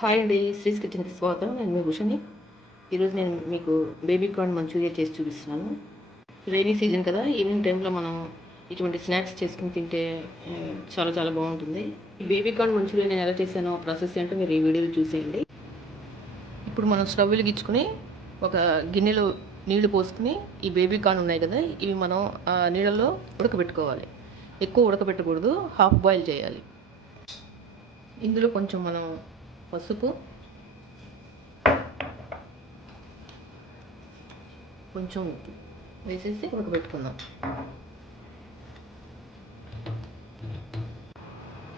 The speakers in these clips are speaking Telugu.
హాయ్ అండి, శ్రీస్ కిచెన్కి స్వాగతం. నేను మీ భూషణి. ఈరోజు నేను మీకు బేబీ కార్న్ మంచూరియా చేసి చూపిస్తున్నాను. రైనీ సీజన్ కదా, ఈవినింగ్ టైంలో మనం ఇటువంటి స్నాక్స్ చేసుకుని తింటే చాలా చాలా బాగుంటుంది. ఈ బేబీ కార్న్ మంచూరియా నేను ఎలా చేశానో ప్రాసెస్ ఏంటో మీరు ఈ వీడియోలో చూసేయండి. ఇప్పుడు మనం స్టవ్ వెలిగించుకుని ఒక గిన్నెలో నీళ్లు పోసుకుని ఈ బేబీ కార్న్ ఉన్నాయి కదా, ఇవి మనం ఆ నీళ్ళలో ఉడకబెట్టుకోవాలి. ఎక్కువ ఉడకబెట్టకూడదు, హాఫ్ బాయిల్ చేయాలి. ఇందులో కొంచెం మనం పసుపు, కొంచెం వేసేసి ఉడకబెట్టుకుందాం.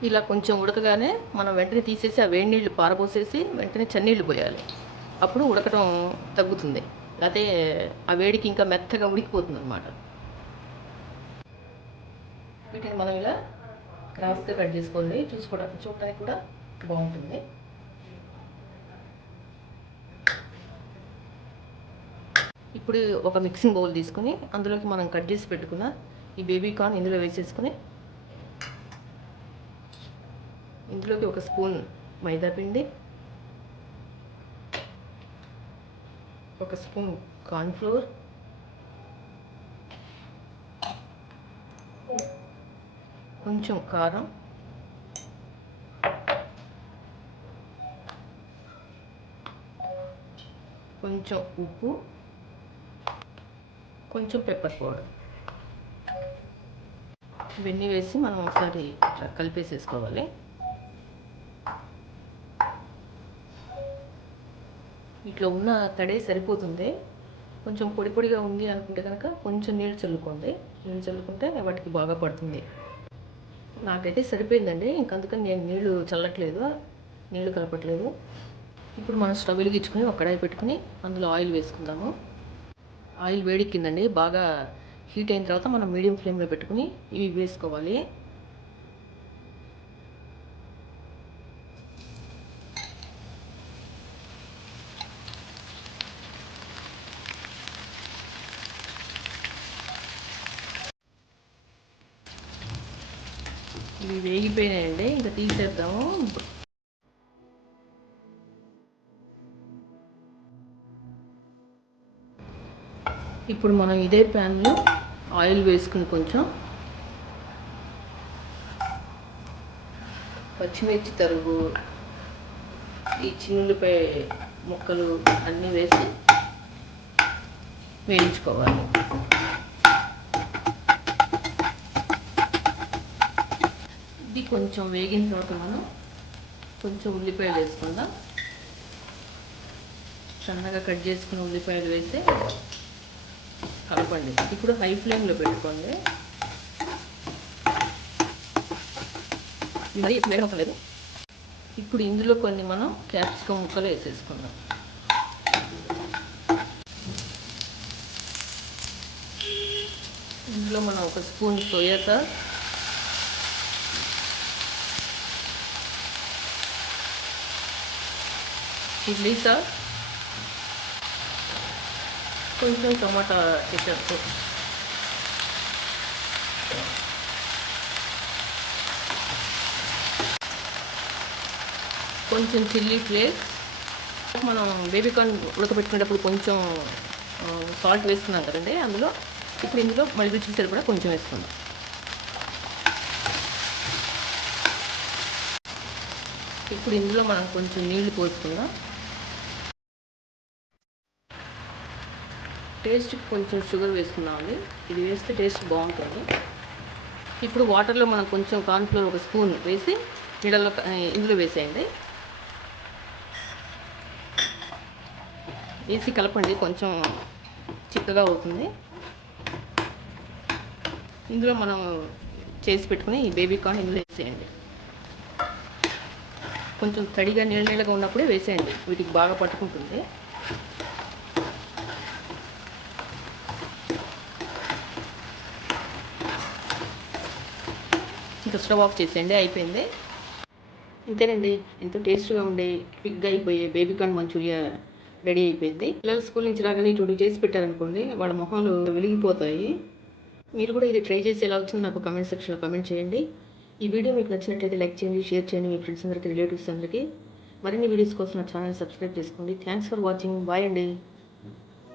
ఇలా కొంచెం ఉడకగానే మనం వెంటనే తీసేసి ఆ వేడి నీళ్ళు పారబోసేసి వెంటనే చన్నీళ్ళు పోయాలి. అప్పుడు ఉడకడం తగ్గుతుంది, అదే ఆ వేడికి ఇంకా మెత్తగా ఉడికిపోతుంది అనమాట. వీటిని మనం ఇలా క్రాస్గా కట్ చేసుకోండి, చూడటానికి కూడా బాగుంటుంది. ఇప్పుడు ఒక మిక్సింగ్ బౌల్ తీసుకుని అందులోకి మనం కట్ చేసి పెట్టుకున్న ఈ బేబీ కార్న్ ఇందులో వేసేసుకుని ఇందులోకి ఒక స్పూన్ మైదా పిండి, ఒక స్పూన్ కార్న్ఫ్లోర్, కొంచెం కారం, కొంచెం ఉప్పు, కొంచెం పెప్పర్ పౌడర్, ఇవన్నీ వేసి మనం ఒకసారి కలిపేసేసుకోవాలి. ఇట్లా ఉన్న తడే సరిపోతుంది. కొంచెం పొడి పొడిగా ఉంది అనుకుంటే కనుక కొంచెం నీళ్ళు చల్లుకోండి. నీళ్ళు చల్లుకుంటే వాటికి బాగా పడుతుంది. నాకైతే సరిపోయిందండి, ఇంకందుకని నేను నీళ్లు చల్లట్లేదు, నీళ్లు కలపట్లేదు. ఇప్పుడు మనం స్టవ్ వెలిగించుకొని ఒక కడాయి పెట్టుకుని అందులో ఆయిల్ వేసుకుందాము. ఆయిల్ వేడెక్కిందండి, బాగా హీట్ అయిన తర్వాత మనం మీడియం ఫ్లేమ్లో పెట్టుకుని ఇవి వేసుకోవాలి. ఇవి వేగిపోయినాయండి, ఇంకా తీసేద్దాము. ఇప్పుడు మనం ఇదే ప్యాన్లో ఆయిల్ వేసుకుని కొంచెం పచ్చిమిర్చి తరుగు, ఈ చిన్నులపై ముక్కలు అన్నీ వేసి వేయించుకోవాలి. ఇది కొంచెం వేగిన తర్వాత మనం కొంచెం ఉల్లిపాయలు వేసుకుందాం. సన్నగా కట్ చేసుకున్న ఉల్లిపాయలు వేసి కలపండి. ఇప్పుడు హై ఫ్లేమ్లో పెట్టుకోండి, మరీ వేయలేదు. ఇప్పుడు ఇందులో కొన్ని మనం క్యాప్సికమ్ ముక్కలు వేసేసుకుందాం. ఇందులో మనం ఒక spoon soya sauce, chilli sauce, కొంచెం టమాటా కెచప్, కొంచెం చిల్లీ ఫ్లేక్స్. మనం బేబీ కార్న్ ఉడకబెట్టుకునేటప్పుడు కొంచెం సాల్ట్ వేసుకున్నాం కదండి అందులో. ఇప్పుడు ఇందులో మళ్ళీ రుచి సరిపడా కొంచెం వేసుకుందాం. ఇప్పుడు ఇందులో మనం కొంచెం నీళ్లు పోసుకుందాం. టేస్ట్కి కొంచెం షుగర్ వేసుకుందామండి, ఇది వేస్తే టేస్ట్ బాగుంటుంది. ఇప్పుడు వాటర్లో మనం కొంచెం కార్న్ఫ్లోర్ ఒక స్పూన్ వేసి నీళ్ళలో ఇందులో వేసేయండి. వేసి కలపండి, కొంచెం చిక్కగా అవుతుంది. ఇందులో మనం చేసి పెట్టుకుని ఈ బేబీ కార్న్ ఇందులో వేసేయండి. కొంచెం తడిగా నీళ్ళగా ఉన్నప్పుడే వేసేయండి, వీటికి బాగా పట్టుకుంటుంది. ఇంకా స్టవ్ ఆఫ్ చేసేయండి, అయిపోయింది. ఇంతేనండి, ఎంతో టేస్ట్గా ఉండే క్విక్గా అయిపోయే బేబీ కార్న్ మంచూరియా రెడీ అయిపోయింది. పిల్లలు స్కూల్ నుంచి రాగానే ఇటువంటి చేసి పెట్టారనుకోండి, వాళ్ళ మొహాలు వెలిగిపోతాయి. మీరు కూడా ఇది ట్రై చేసి ఎలా వచ్చిందో నాకు కామెంట్ సెక్షన్లో కామెంట్ చేయండి. ఈ వీడియో మీకు నచ్చినట్లయితే లైక్ చేయండి, షేర్ చేయండి మీ ఫ్రెండ్స్ అందరికీ, రిలేటివ్స్ అందరికీ. మరిన్ని వీడియోస్ కోసం నా ఛానల్ సబ్స్క్రైబ్ చేసుకోండి. Thanks for watching. బాయ్ అండి.